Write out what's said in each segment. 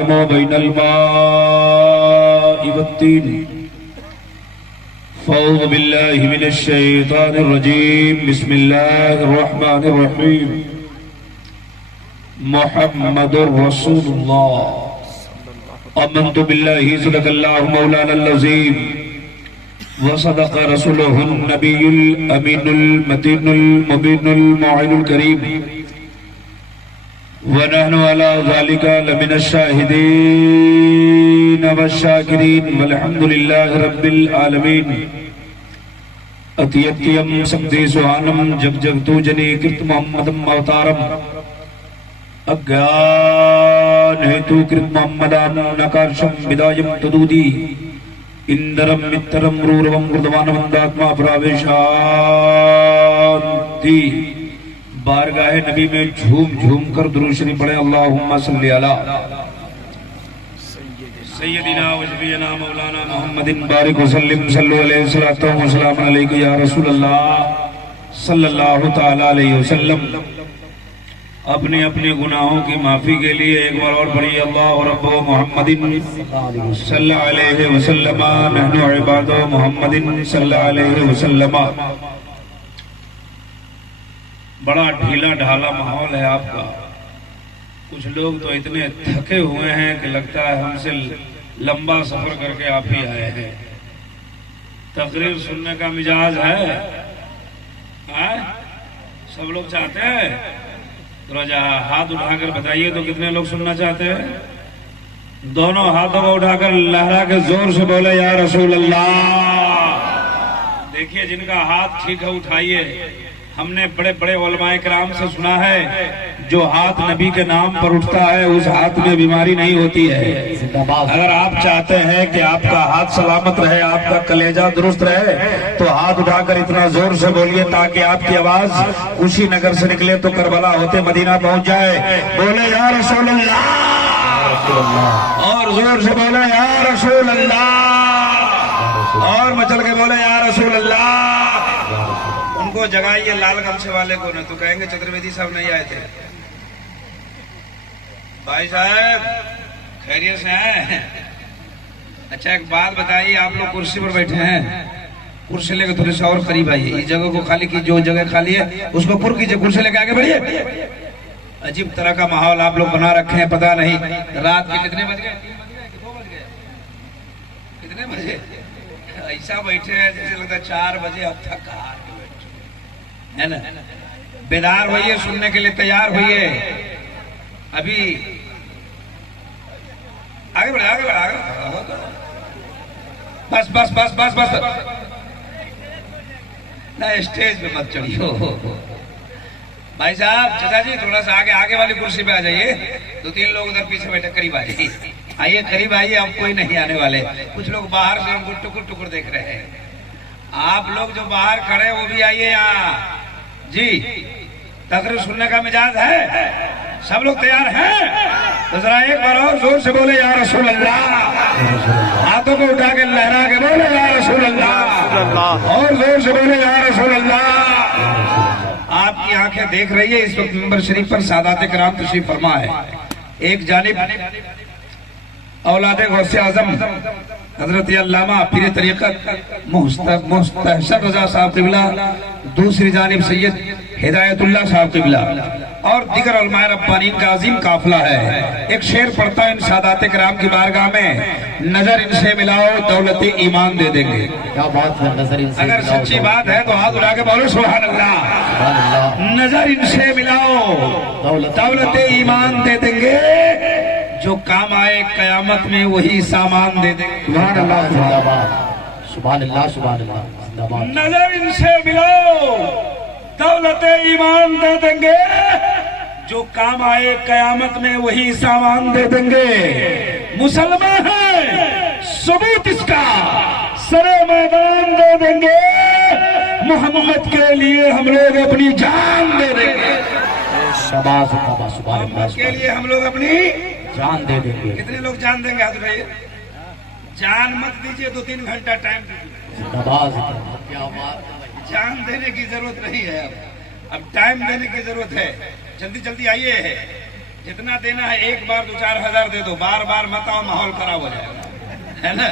Banal माइ वत्तीन फ़अऊज़ु बिल्लाहि मिनश शैतानिर रजीम बिस्मिल्लाहिर रहमानिर रहीम मुहम्मदुर रसूलुल्लाह आमनतु बिल्लाहि सदक़ल्लाहु मौलानल अज़ीम व सदक़ रसूलुहुन नबियुल अमीनुल मतीनुल मुबीनुल मौइनुल करीम व नहनु अला ज़ालिका लमिनश शाहिदीन वश्शाकिरीन वल्हम्दुलिल्लाहि रब्बिल आलमीन। अतियत्यम सब्दे सुहानम जग जगतु जने कृत मोहम्मदम अवतारम अज्ञान हेतु कृत मोहम्मदान नकारशम विदायम तदूदी इंदरम मित्रम रूरवम गुरुदवानवंदात्मा प्रावेशांति। बारगाहे नबी में झूम झूम कर दुरूद शरीफ पढ़े। अल्लाहुम्मा सल्ली अला सय्यदिना व शफीना मौलाना मुहम्मदिन बारिक वसल्लिम सल्लु अलैहि सल्लतु व सलाम अलैका या रसूल अल्लाह सल्लल्लाहु तआला अलैहि वसल्लम। अपने अपने गुनाहों की माफी के लिए एक बार और पढ़िए अल्लाह रब्बु मुहम्मदिन सल्लल्लाहु अलैहि वसल्लम नहनु इबादु मुहम्मदिन सल्लल्लाहु अलैहि वसल्लम। बड़ा ढीला ढाला माहौल है आपका। कुछ लोग तो इतने थके हुए हैं कि लगता है हमसे लंबा सफर करके आप ही आए हैं। तकरीर सुनने का मिजाज है? सब लोग चाहते हैं? थोड़ा हाथ उठाकर बताइए तो कितने लोग सुनना चाहते हैं? दोनों हाथों को उठाकर लहरा के जोर से बोले या रसूल अल्लाह। देखिए जिनका हाथ ठीक है उठाइए। हमने बड़े बड़े उलमाए किराम से सुना है जो हाथ नबी के नाम पर उठता है उस हाथ में बीमारी नहीं होती है। अगर आप चाहते हैं कि आपका हाथ सलामत रहे, आपका कलेजा दुरुस्त रहे, तो हाथ उठाकर इतना जोर से बोलिए ताकि आपकी आवाज कुशीनगर से निकले तो करबला होते मदीना पहुंच जाए। बोले या रसूल अल्लाह और जोर से बोले या रसूल अल्लाह और मचल के बोले या रसूल अल्लाह। उनको जगाइए लाल गमछे वाले को, ना तो कहेंगे चतुर्वेदी साहब नहीं आए थे। भाई साहब खैरियत से हैं? अच्छा एक बात बताइए, आप लोग कुर्सी पर बैठे हैं, कुर्सी लेकर थोड़े से और करीब आइए। इस जगह को खाली की, जो जगह खाली है उसको पुर कीजिए, कुर्सी लेकर आगे बढ़िए। अजीब तरह का माहौल आप लोग बना रखे हैं, पता नहीं रात के कितने बज गए, 3 बज गए कि 2 बज गए, कितने बजे ऐसा बैठे हैं जैसे लगता है 4 बजे अब तक है ना। बेदार होइए, सुनने के लिए तैयार होइए। अभी आगे बढ़े, आगे बढ़े, आगे बस बस बस बस बस ना, स्टेज पे मत चढ़ियो। भाई साहब चाचा जी थोड़ा सा आगे आगे वाली कुर्सी पे आ जाइए। 2-3 लोग उधर पीछे बैठे, करीब आ जाइए। आइए करीब आइए, अब कोई नहीं आने वाले। कुछ लोग बाहर से हमको टुकुर टुकुर देख रहे हैं। आप लोग जो बाहर खड़े वो भी आइए यहाँ जी। तकरीर सुनने का मिजाज है? सब लोग तैयार हैं? तो जरा एक बार और जोर से बोले या रसूल अल्लाह। हाथों को उठा के लहरा के बोले या रसूल अल्लाह और जोर से बोले या रसूल अल्लाह। आपकी आंखें देख रही है इस वक्त मिंबर शरीफ पर सादात किराम तशरीफ फरमा है। एक जानिब औलादे गौसे आजम हजरत अल्लामा पीर तरीक़त मुस्तहसन रजा साहब क़िबला, दूसरी जानिब सैयद हिदायतुल्लाह साहब क़िबला और दीगर उलमाए रब्बानीन का अजीम काफिला है। एक शेर पढ़ता है इन सादात किराम की बारगाह में, नजर इनसे मिलाओ दौलत ईमान दे देंगे। क्या बात है, नजर इनसे अगर सच्ची बात है तो हाथ उठा के बोलो सुभान अल्लाह। नजर इनसे मिलाओ दौलत ईमान दे देंगे, जो काम आए कयामत में वही सामान दे देंगे। सुभान अल्लाह, सुभान अल्लाह, सुभान अल्लाह। नजर इनसे मिलो दौलत ईमान दे देंगे, जो काम आए कयामत में वही सामान दे देंगे। मुसलमान है सबूत इसका, सरे मैदान दे देंगे, मोहम्मद के लिए हम लोग अपनी जान दे देंगे। शाबाश, मोहम्मद के लिए हम लोग अपनी जान दे देंगे। कितने लोग जान देंगे? हाथ उठाइए। जान मत दीजिए, 2-3 घंटा टाइम दीजिए। जान देने की जरूरत नहीं है, अब टाइम देने की जरूरत है। जल्दी जल्दी आइए, जितना देना है एक बार 2-4 हजार दे दो, बार बार मत आओ, माहौल खराब हो जाएगा, है ना।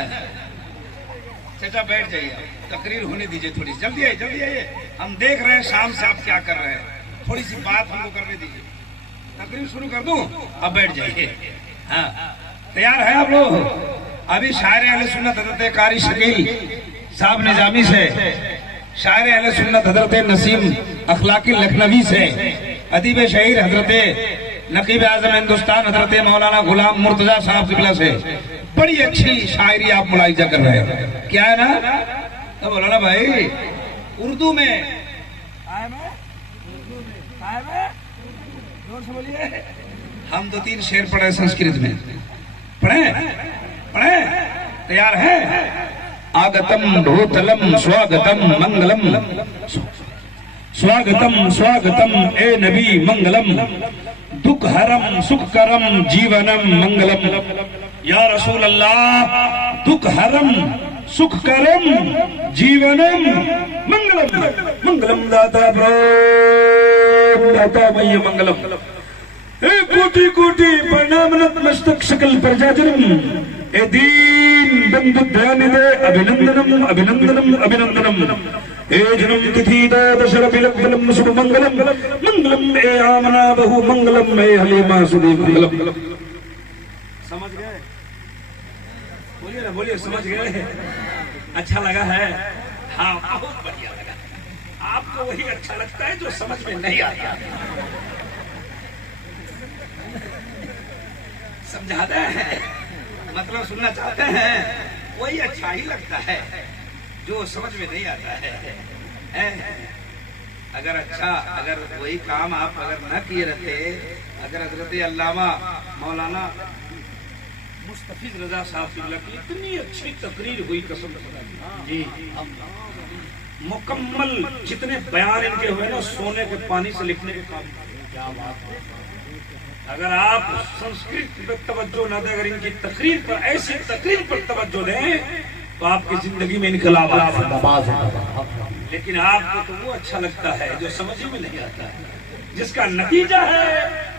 चाचा बैठ जाइए, तकरीर होने दीजिए थोड़ी, जल्दी आइए जल्दी आइए। हम देख रहे हैं शाम से आप क्या कर रहे हैं, थोड़ी सी बात हमको करने दीजिए। तकरीर शुरू कर दूं? अब बैठ जाइए। हाँ, तैयार है आप लोग? अभी शायर अहले सुन्नत हज़रत कारी शकील साहब निजामी से, शायर अहले सुन्नत हज़रत नसीम अखलाकी लखनवी से, अदीब शहीर हज़रत नकीब आज़म हिंदुस्तान हज़रत मौलाना गुलाम मुर्तजा साहब किबला से बड़ी अच्छी शायरी आप मुलाहिजा कर रहे हैं। क्या है ना, तो मौलाना भाई उर्दू में हम 2-3 शेर पढ़े संस्कृत में, पढ़े पढ़े, तैयार है? आगतम भूतलम स्वागतम मंगलम, स्वागतम स्वागतम ए नबी मंगलम, दुख हरम सुख करम जीवनम मंगलम। या रसूल अल्लाह दुख हरम सुख करम जीवनम मंगलम, मंगलम दाता दाता मय मंगलम। कोटि कोटि प्रणाम नतमस्तक सकल प्रजाजनम, ए दीन बंधु ध्यान दे अभिनंदनम अभिनंदनम अभिनंदनम। ए जन्म तिथि द्वादश रबिलम शुभ मंगलम, मंगलम ए आमना बहु मंगलम, ए हलीमा सुदी मंगलम। समझ गए? बोलिए ना, बोलिए, समझ गए? अच्छा लगा है? हाँ, बहुत बढ़िया लगा। आपको वही अच्छा लगता है जो समझ में नहीं आता। समझाते हैं, मतलब सुनना चाहते हैं, वही अच्छा ही लगता है जो समझ में नहीं आता है। अगर वही काम आप अगर न किए रहते, अगर हजरत अल्लामा मौलाना मुस्तफिज रजा साहब की इतनी अच्छी तकरीर हुई, कसम जी, मुकम्मल जितने बयान इनके हुए ना, सोने के पानी से लिखने के काम। क्या बात है। अगर आप संस्कृत पर तवज्जो न दें, अगर इनकी तकरीर पर, ऐसी तकरीर पर तवज्जो दें, तो आपकी जिंदगी में इनकलाब आता। लेकिन आपको तो वो अच्छा लगता है जो समझ में नहीं आता है, जिसका नतीजा है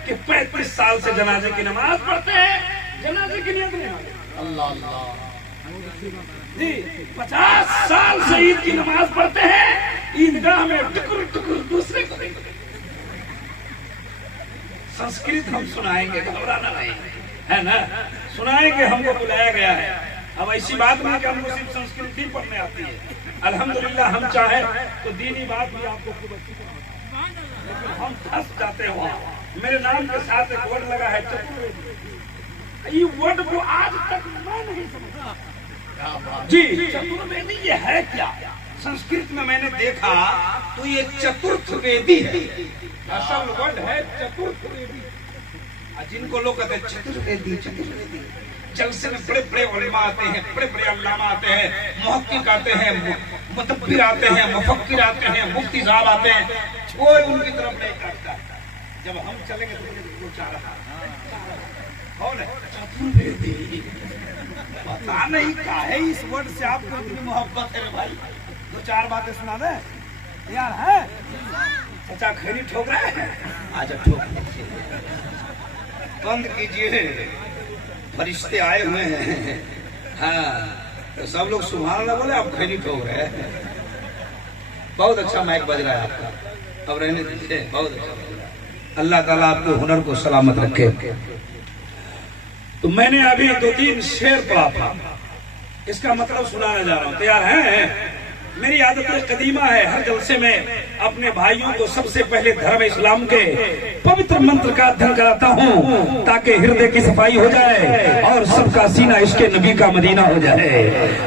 कि 35 साल से जनाजे की नमाज पढ़ते हैं, जनाजे की नियत नहीं आती। अल्लाह जी, 50 साल से ईद की नमाज पढ़ते हैं, ईदगाह में टुकुर टुकुर दूसरे को संस्कृत हम सुनाएंगे, घबराना नहीं है ना, सुनाएंगे, हमको बुलाया गया है। अब ऐसी बात नहीं कि हमको सिर्फ संस्कृत ही पढ़ने आती है, अल्हम्दुलिल्लाह हम चाहे तो दीनी बात भी आपको खूब अच्छी, लेकिन हम फंस जाते हो। मेरे नाम के साथ एक वर्ड लगा है चतुर्वेदी, ये वर्ड को आज तक मैं नहीं समझा जी। चतुर्वेदी ये है क्या? संस्कृत में मैंने देखा तो ये चतुर्थ वेदी है, असल वर्ड है चतुर्थ वेदी। जिनको लोग कहते हैं चतुर्वेदी चतुर्वेदी, जलसे में बड़े बड़े उलमा आते हैं, बड़े बड़े अल्लामा आते हैं, मुहक्किक आते हैं, मुतब्बिर आते हैं, मुफक्किर आते हैं, मुफ्ती साहब आते हैं, कोई उनकी तरफ नहीं करता। जब हम चलेंगे तो वो चाह रहा कौन है? चतुर्वेदी। पता नहीं काहे इस वर्ड से आपको इतनी मोहब्बत है भाई। 2-4 बातें सुना दे यार, है चाचा खैरी ठोक रहे हैं, आज ठोक बंद कीजिए, फरिश्ते आए हुए हैं। हाँ, तो सब लोग सुभान अल्लाह बोले, आप खैरी ठोक रहे हैं। बहुत अच्छा माइक बज रहा है आपका, अब रहने दीजिए, बहुत अच्छा बज रहा है। अल्लाह ताला आपके हुनर को सलामत रखे। तो मैंने अभी 2-3 शेर पढ़ा था, इसका मतलब सुनाने जा रहा हूँ, तैयार हैं? मेरी आदत कदीमा है, हर जलसे में अपने भाइयों को सबसे पहले धर्म इस्लाम के पवित्र मंत्र का अध्ययन कराता हूँ, ताकि हृदय की सफाई हो जाए और सबका सीना इसके नबी का मदीना हो जाए।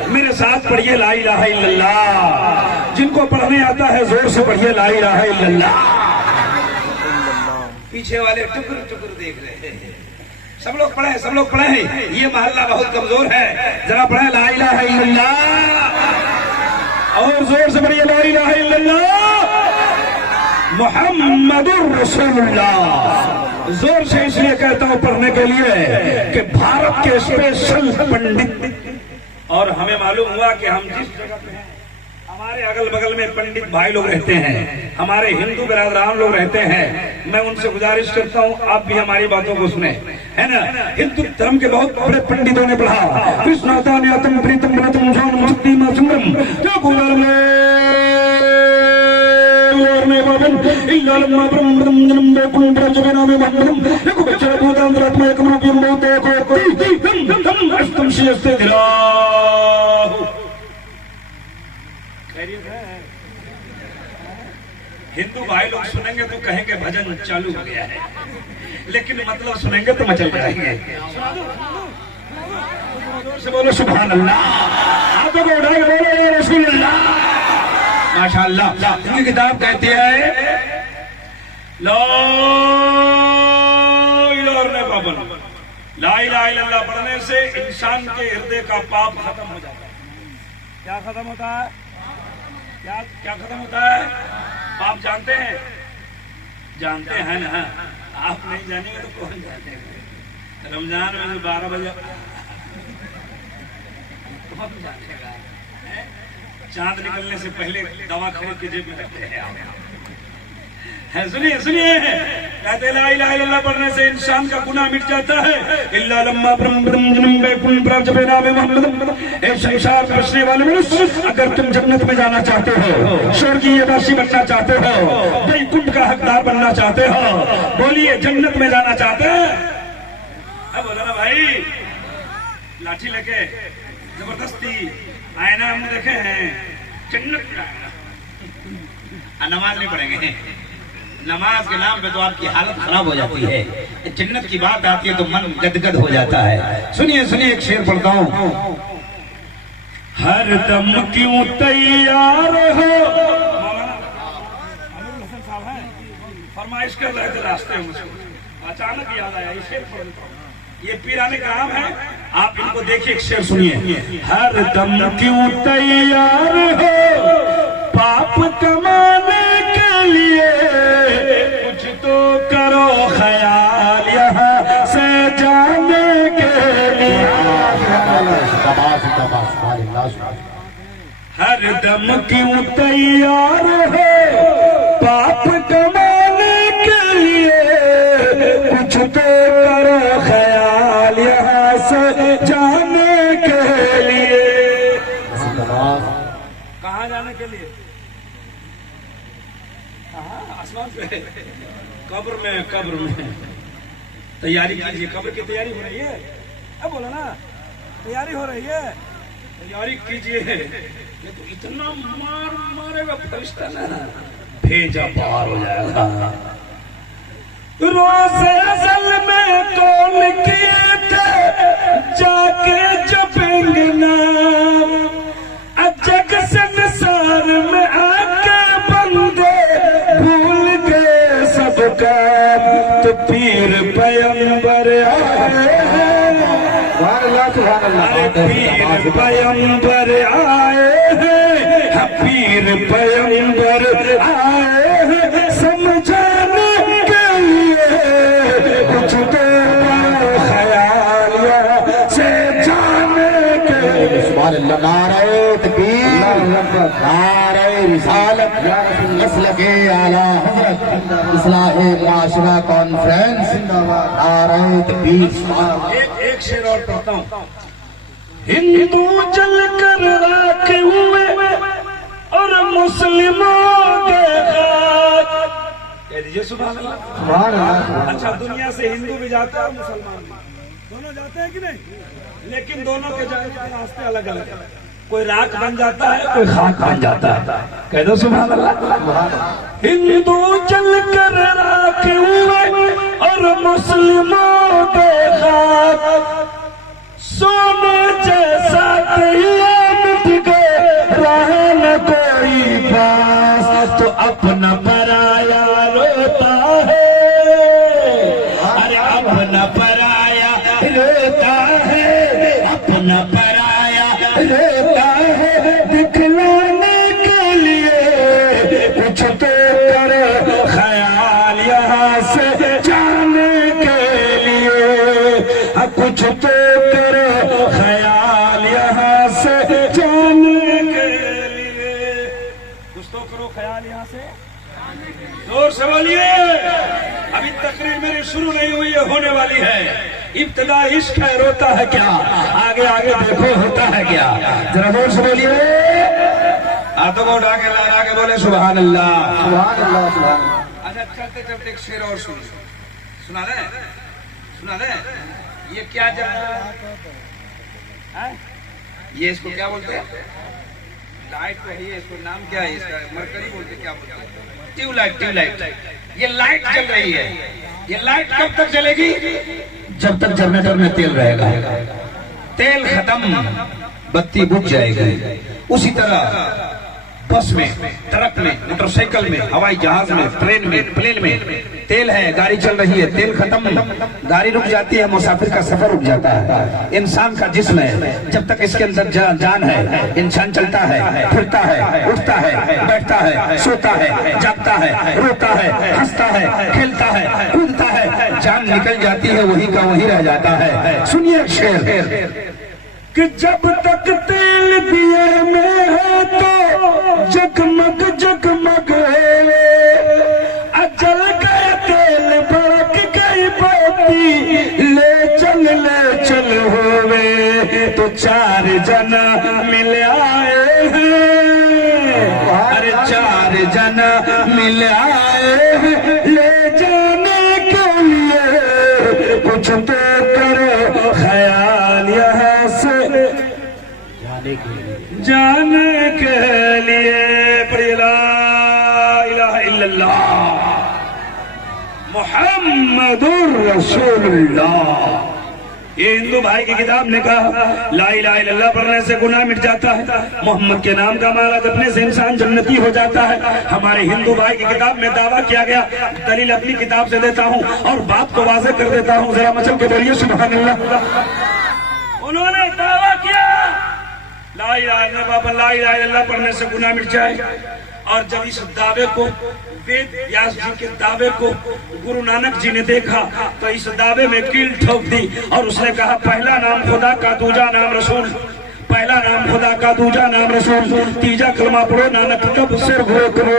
मेरे साथ पढ़िए ला इलाहा इल्लल्लाह, जिनको पढ़ने आता है जोर से पढ़िए ला इलाहा इल्लल्लाह। पीछे वाले टुकुर टुकुर देख रहे हैं, सब लोग पढ़े, सब लोग पढ़े, ये मोहल्ला बहुत कमजोर है, जरा पढ़े ला इलाहा इल्लल्लाह, और जोर से पढ़िए ला इलाहा इल्लल्लाह मुहम्मदुर रसूलुल्लाह। जोर से इसलिए कहता हूँ पढ़ने के लिए कि भारत के स्पेशल पंडित, और हमें मालूम हुआ कि हम जिस जगह पे हैं हमारे अगल बगल में पंडित भाई लोग रहते हैं, हमारे हिंदू बिरादरान लोग रहते हैं। मैं उनसे गुजारिश करता हूँ आप भी हमारी बातों को सुने, है ना। हिंदू धर्म के बहुत बड़े पंडितों ने पढ़ा कृष्णातान्यतम प्रीतम प्रणतम स्वाम मुक्ति मासुंदरम जो गुलाल में बाबन इल्लाम ब्रह्मदम जन्म बेकुल प्रजबना में महमदम एको बच्चा भूतांतरात्मा एकमरूपियम बहुते कोटि दम दम अष्टम शियस्ते दिलाहु। हिंदू भाई लोग सुनेंगे तो कहेंगे भजन चालू हो गया है, लेकिन मतलब सुनेंगे तो मचल जाएंगे। से बोलो सुभान अल्लाह, हाथों को उठाकर बोलो या रसूल अल्लाह। माशाअल्लाह। इनकी किताब कहती है ला इलाहा इल्लल्लाह पढ़ने से इंसान के हृदय का पाप खत्म हो जाता है। क्या खत्म होता है? क्या खत्म होता है? पाप जानते हैं? जानते हैं ना। आप नहीं जानेंगे तो कौन जानेगा? रमजान में जो 12 बजे कौन जानेगा? चांद निकलने से पहले दवा खरीद के जेब में रखते हैं। सुनिए सुनिए, कहते ला इलाहा इल्लल्लाह पढ़ने से इंसान का गुनाह मिट जाता है। इल्ला लम्मा ब्रह्म ब्रह्म जन्म बेकुल प्रजबना में मोहम्मद। ए संसार में बसने वाले मनुष्य, अगर तुम जन्नत में जाना चाहते हो, स्वर्गीय वासी बनना चाहते हो, वैकुंठ का हकदार बनना चाहते हो, बोलिए जन्नत में जाना चाहते हैं? अब बोलो ना भाई, लाठी लेके जबरदस्ती आईना हम देखे हैं जन्नत का। नमाज नहीं पढ़ेंगे, नमाज के नाम पे तो आपकी हालत खराब हो जाती है। जन्नत की बात आती है तो मन गदगद हो जाता है। सुनिए सुनिए, एक शेर पढ़ता हूँ। हर दम क्यों तैयार हो, फरमाइश कर रहे थे रास्ते में, मुझको अचानक याद आया, ये शेर पढ़ देता हूँ। ये पीराने का नाम है, आप इनको देखिए, एक शेर सुनिए। हर दम क्यों तैयार हो पाप कमाने के लिए, कुछ तो करो ख्याल यहाँ से जाने के लिए। हर दम क्यों तैयार हो पाप कमाने के लिए, कुछ तो करो ख्याल यहाँ से जाने के लिए। कहाँ जाने के लिए? आसमान पे, कब्र में। कब्र में तैयारी कीजिए, कब्र की तैयारी हो रही है। अब बोला ना, तैयारी हो रही है, तैयारी कीजिए। ये तो इतना मारेगा फरिश्ता ना, भेजा पार हो जाएगा। रोज़े अज़ल में कौन किए थे जाके जपेंगे नाम, अजग संसार में आके बंदे भूल गए सब काम, तो पीर पैगंबर आए हैं। अरे पीर पैगंबर आए हैं, पीर पैगंबर आए हैं, समझाने के लिए कुछ तो ख्याल से जाने के। नारे तकबीर, नारे रिसालत, मसलके आला हज़रत इस्लाहे माशरा कॉन्फ्रेंस, नारे तकबीर। एक शेर और पढ़ता हूँ। हिंदू जल कर राख हुए और मुस्लिमों के खाक। कह दीजिए सुभान अल्लाह। अच्छा, दुनिया से हिंदू भी जाते हैं और मुसलमान भी, दोनों जाते हैं कि नहीं? लेकिन दोनों के जाने के रास्ते अलग अलग है। कोई राख बन जाता है, कोई खाक बन जाता है। कह दो सुभान अल्लाह। हिंदू जल कर राख हुए और मुस्लिमों के खाक, सोने जैसा तैया मिट गए, रहे न कोई पास, तो अपना पराया रोता है। अरे अपना पराया रोता है, अपना पराया रोता है, दिखलाने के लिए कुछ तो करो ख्याल यहाँ से जाने के लिए, कुछ तो करो ख्याल यहाँ से जाने के लिए। से बोलिए। अभी तकरीर मेरी शुरू नहीं हुई है, होने वाली है। इब्तिदा इश्क है, रोता है क्या, आगे आगे देखो होता है क्या। जरा जोर से बोलिए, हाथों को उठा के लहरा के बोले सुभान अल्लाह। सुभान अल्लाह सुभान अल्लाह। अच्छा, चलते चलते एक शेर और सुना दे। ये क्या ये इसको क्या बोलते हैं? लाइट तो है, इसको नाम क्या है इसका? मरकरी बोलते, क्या बोलते हैं? ट्यूबलाइट। ये लाइट जल रही है। ये लाइट कब तक जलेगी? जब तक जनरेटर में तेल रहेगा। तेल खत्म, बत्ती बुझ जाएगी। उसी तरह बस में, ट्रक में, मोटरसाइकिल में, हवाई जहाज में, ट्रेन में, प्लेन में तेल है, गाड़ी चल रही है, तेल खत्म, गाड़ी रुक जाती है, मुसाफिर का सफर रुक जाता है। इंसान का जिस्म है, जब तक इसके अंदर जान है, इंसान चलता है, फिरता है, उठता है, बैठता है, सोता है, जागता है, रोता है, हंसता है, खेलता है, कूदता है, जान निकल जाती है, वही का वही रह जाता है। सुनिए शेर कि जब तक तेल दिए में है तो जगमग जगमग अचल गया तेल, भड़क गई बत्ती, ले चल होवे तो चार जना मिल आए हैं। अरे चार जना मिल आए हैं, ले जाने के लिए कुछ तो करो ख्याल यहाँ से जाने के लिए। पढ़िए ला इलाहा इल्लल्लाह मुहम्मदुर रसूलुल्लाह। ये हिंदू भाई की किताब ने कहा ला इलाहा इल्लल्लाह पढ़ने से गुनाह मिट जाता है, मोहम्मद के नाम का माला जपने से इंसान जन्नती हो जाता है। हमारे हिंदू भाई की किताब में दावा किया गया, दलील अपनी किताब से देता हूँ और बात को वाज़ेह कर देता हूँ, जरा मचल के बोलिए सुभान अल्लाह। उन्होंने दावा किया ला इलाहा इल्लल्लाह पढ़ने से गुनाह मिट जाए, और जब इस दावे को, वेद व्यास जी के दावे को गुरु नानक जी ने देखा तो इस दावे में कील ठोक दी और उसने कहा पहला नाम खुदा का, दूजा नाम रसूल, पहला नाम खुदा का, दूजा नाम रसूल, तीजा कलमा पढ़ो नानक कब सिर घो करो।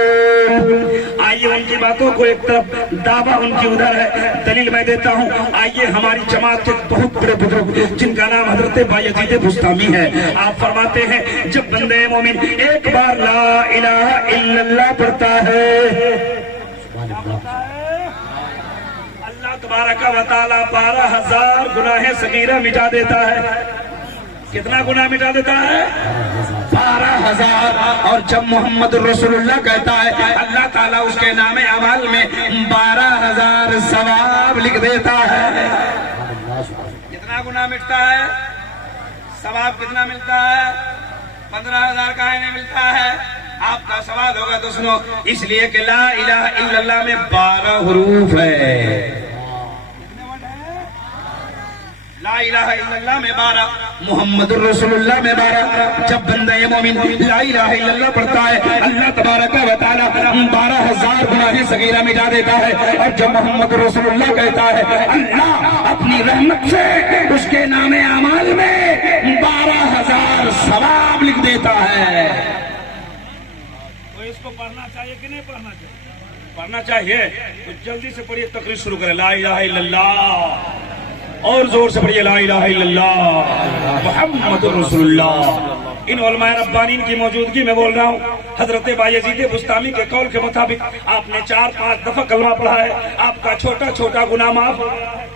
आइए उनकी बातों को एक तरफ, दावा उनकी उधर है, दलील मैं देता हूँ। आइए हमारी जमात के बहुत बड़े बुजुर्ग जिनका नाम हजरत बायजीद बुस्तामी है, आप फरमाते हैं जब बंदे मोमिन एक बार ला इलाहा इल्लल्लाह पढ़ता है, अल्लाह तबारक व तआला 12,000 गुनाहे सगीरा मिटा देता है। कितना गुनाह मिटा देता है? 12,000। और जब मोहम्मद रसूलुल्लाह कहता है अल्लाह ताला उसके नामे अमाल में 12,000 सवाब लिख देता है। कितना गुनाह मिटता है? सवाब कितना मिलता है? 15,000 का नहीं मिलता है। आपका सवाल होगा तो सुनो, इसलिए कि ला इलाहा इल्लल्लाह में 12 हुरूफ है। ला इलाहा इल्लल्लाह में 12, मुहम्मद रसूलुल्लाह में 12। जब बंदा मोमिन ला इलाहा इल्लल्लाह पढ़ता है अल्लाह तबारक व तआला 12,000 गुनाहे सगीरा मिटा देता है। और जब मोहम्मद रसूलुल्लाह कहता है अल्लाह अपनी रहमत से उसके नामे अमाल में 12,000 सवाब लिख देता है। तो इसको पढ़ना चाहिए कि नहीं पढ़ना चाहिए? पढ़ना चाहिए। तो जल्दी से पढ़िए, तकरीर शुरू करें। ला इलाहा इल्लल्लाह, और जोर से पढ़िए ला इलाहा इल्लल्लाह मुहम्मदुर रसूलुल्लाह। इन उलमाए रब्बानीन की मौजूदगी में बोल रहा हूँ। हजरत बायजीद बुस्तामी के कौल के मुताबिक आपने 4-5 दफा कलमा पढ़ा है, आपका छोटा छोटा गुनाह माफ हो गया है।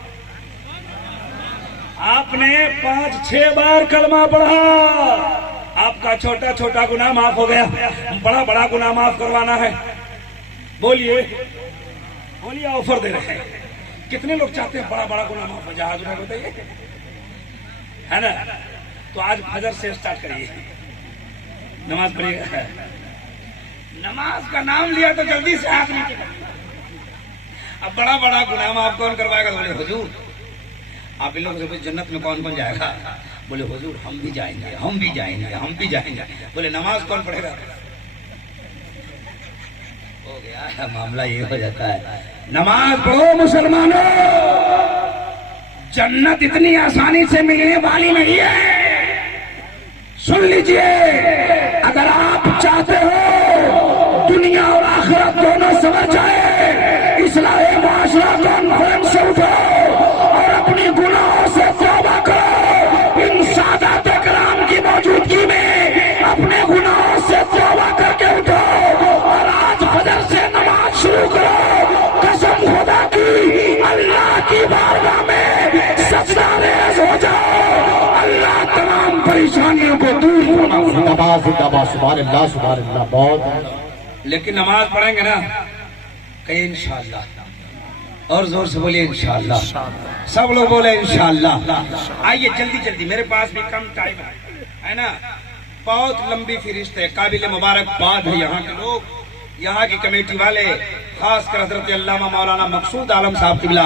आपने 5-6 बार कलमा पढ़ा, आपका छोटा छोटा गुनाह माफ हो गया। बड़ा बड़ा गुनाह माफ करवाना है, बोलिए बोलिए, ऑफर दे रहे हैं। कितने लोग चाहते हैं बड़ा बड़ा गुनाह माफ हो जाए? हाथ उठा के बताइए, है ना? तो आज फजर से स्टार्ट करिए, नमाज पढ़िएगा। नमाज का नाम लिया तो जल्दी से हाथ नीचे करिए। अब बड़ा बड़ा गुनाह माफ कौन करवाएगा? बोले हुजूर, आप इन लोगों से जन्नत में कौन कौन जाएगा? बोले हुजूर हम भी जाएंगे, हम भी जाएंगे, हम भी जाएंगे। बोले नमाज कौन पढ़ेगा? हो गया मामला, ये हो जाता है। नमाज पढ़ो मुसलमानों, जन्नत इतनी आसानी से मिलने वाली नहीं है। सुन लीजिए, अगर आप चाहते हो दुनिया और आखिरत दोनों समझ जाए, इस्लाह माशरा कॉन्फ्रेंस से उठो और अपनी गुनाहों से तौबा करो। इन सादात इकराम की मौजूदगी में अपने गुनाहों से तौबा करके उठो और आज फजर से नमाज शुरू करो। कसम खुदा की, अल्लाह की बारगाह में सजदा रेज़ हो जाओ। अल्लाह तमाम परेशानियों को दूर फरमाए। जिंदाबाद जिंदाबाद, सुभान अल्लाह सुभान अल्लाह। बहुत लेकिन नमाज पढ़ेंगे ना कहीं इंशाअल्लाह, और जोर से बोलिए इंशाअल्लाह, सब लोग बोले इंशाअल्लाह। आइए जल्दी जल्दी, मेरे पास भी कम टाइम है ना, बहुत लंबी फहरिस्त है। काबिल मुबारकबाद है यहाँ के लोग, यहाँ की कमेटी वाले, खासकर हजरत अल्लामा मौलाना मकसूद आलम साहब किबला,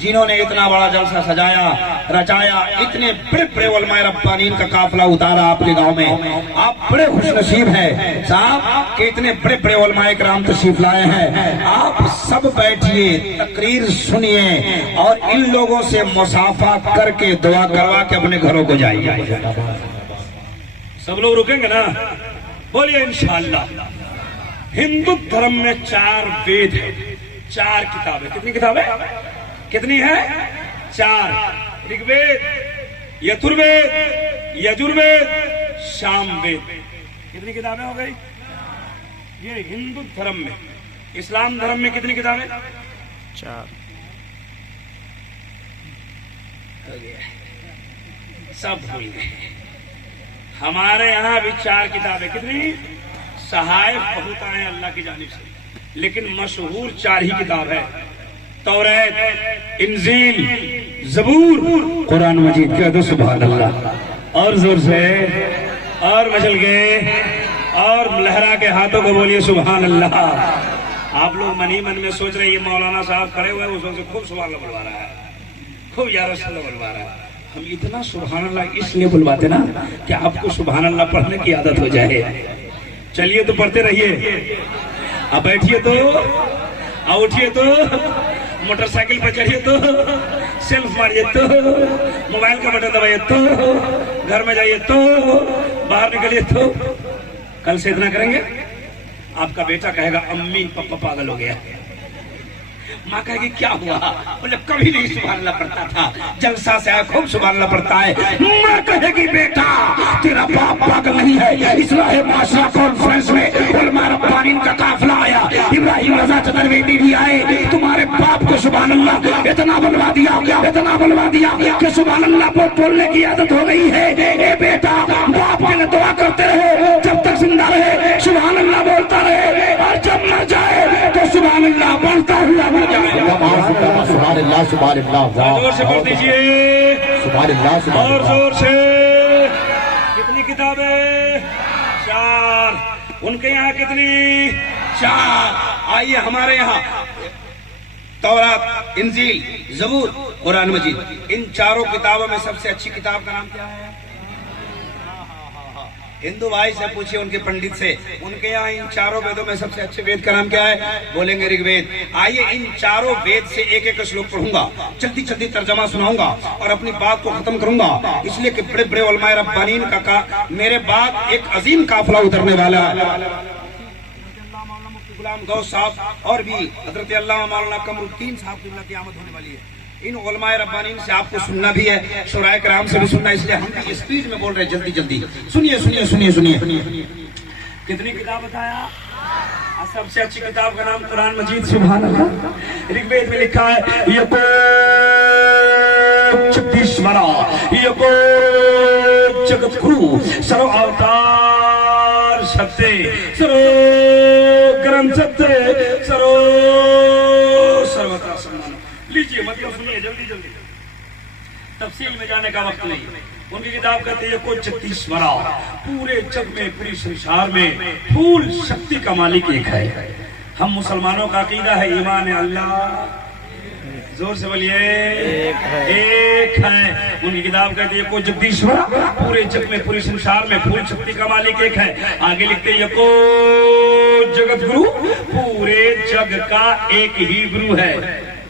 जिन्होंने इतना बड़ा जलसा सजाया रचाया, इतने बड़े बड़े उलमाए रब्बानीन का काफिला उतारा आपके गांव में। आप बड़े खुशनसीब हैं साहब कि इतने बड़े बड़े उलमाए किराम तशरीफ लाए हैं। आप सब बैठिए, तकरीर सुनिए और इन लोगों से मुसाफा करके दुआ करवा के अपने घरों को जाइए। सब लोग रुकेंगे ना, बोलिए इंशाअल्लाह। हिंदू धर्म में 4 वेद है, 4 किताबें। कितनी किताबें? कितनी है? 4। ऋग्वेद, यजुर्वेद, यजुर्वेद, सामवेद। कितनी किताबें हो गई? ये हिंदू धर्म में। इस्लाम धर्म में कितनी किताबें? 4। हो गया, सब भूल गए। हमारे यहाँ भी 4 किताबें। कितनी? सहायक बहुत आए अल्लाह की जानिब से, लेकिन मशहूर 4 ही किताब है। तौरात, इंजील, ज़बूर, कुरान मजीद। कह दो सुभान अल्लाह और जोर से, और मचल गए और लहरा के हाथों को बोलिए सुभान अल्लाह। आप लोग मन ही मन में सोच रहे ये मौलाना साहब खड़े हुए उसमें से खूब सुभान अल्लाह बुलवा रहा है, खूब या रसूल अल्लाह बुलवा रहा है। हम इतना सुभान अल्लाह इसलिए बुलवाते ना कि आपको सुभान अल्लाह पढ़ने की आदत हो जाए। चलिए तो पढ़ते रहिए, अब बैठिए तो, अब उठिए तो, मोटरसाइकिल पर चढ़िए तो, सेल्फ मारिए तो, मोबाइल का बटन दबाइए तो, घर में जाइए तो, बाहर निकलिए तो। कल से इतना करेंगे, आपका बेटा कहेगा अम्मी पापा पागल हो गया। माँ कहेगी क्या हुआ? बोले कभी नहीं सुभान अल्लाह पढ़ता था, जलसा से आया खूब सुभान अल्लाह पढ़ता है। माँ कहेगी बेटा तेरा बाप पागल नहीं है। इस्लाह माशरा कॉन्फ्रेंस में उलमा रब्बानीन का काफिला आया, इब्राहिम रजा चतुर्वेदी भी आए। तुम्हारे बाप को सुभान अल्लाह इतना बुलवा दिया, इतना बुलवा दिया कि सुभान अल्लाह को बोलने की आदत हो गई है। ए बेटा बाप के लिए दुआ करते रहे, जब तक जिंदा रहे सुभान अल्लाह बोलता रहे, और जब मर जाए तो सुभान अल्लाह बोलता हुआ मर जाए। सुभान अल्लाह सुभान अल्लाह। जोर से बोल दीजिए सुभान अल्लाह सुभान और अल्लाह। जोर से। कितनी किताबें? 4। उनके यहाँ कितनी? 4। आइए हमारे यहाँ तौरात, इंजील, ज़बूर, कुरान मजीद। इन 4 किताबों में सबसे अच्छी किताब का नाम क्या है? हिंदू भाई से पूछिए, उनके पंडित से, उनके यहाँ इन 4 वेदों में सबसे अच्छे वेद का नाम क्या है? बोलेंगे ऋग्वेद। आइए इन 4 वेद से एक एक श्लोक पढ़ूंगा, जल्दी जल्दी तर्जमा सुनाऊंगा और अपनी बात को खत्म करूंगा, इसलिए कि बड़े बड़े उलमाए रब्बानीन का मेरे बाद एक अजीम काफिला उतरने वाला है। गुलाम गौस साहब और भी हजरत अल्लामा मौलाना कमरुद्दीन साहब की क़यामत होने वाली है। इन उलमाए रब्बानीन से आपको सुनना भी है, शुराए किराम से भी सुनना, इसलिए हम भी स्पीड में बोल रहे हैं, जल्दी जल्दी सुनिए सुनिए सुनिए सुनिए। कितनी किताब बताया? सबसे अच्छी किताब का नाम कुरान मजीद। सुभान अल्लाह। ऋग्वेद में लिखा है यको जगदीश्वरा, यको जगत गुरु, सर्व अवतार सत्य, सर्व ग्रंथ सत्य, सर्वता सम्मान। लीजिए मतलब सुनिए जल्दी जल्दी, तफसील में जाने का वक्त नहीं। उनकी किताब कहते हैं को जगदीश्वरा, पूरे जग में पूरी संसार में फूल शक्ति का मालिक एक है। हम मुसलमानों का अकीदा है, ईमान है अल्लाह, जोर से बोलिए एक है। उनकी किताब कहती है को जगदीश्वरा, पूरे जग में पूरे संसार में फूल शक्ति का मालिक एक है। आगे लिखते हैं को जगत गुरु, पूरे जग का एक ही गुरु है।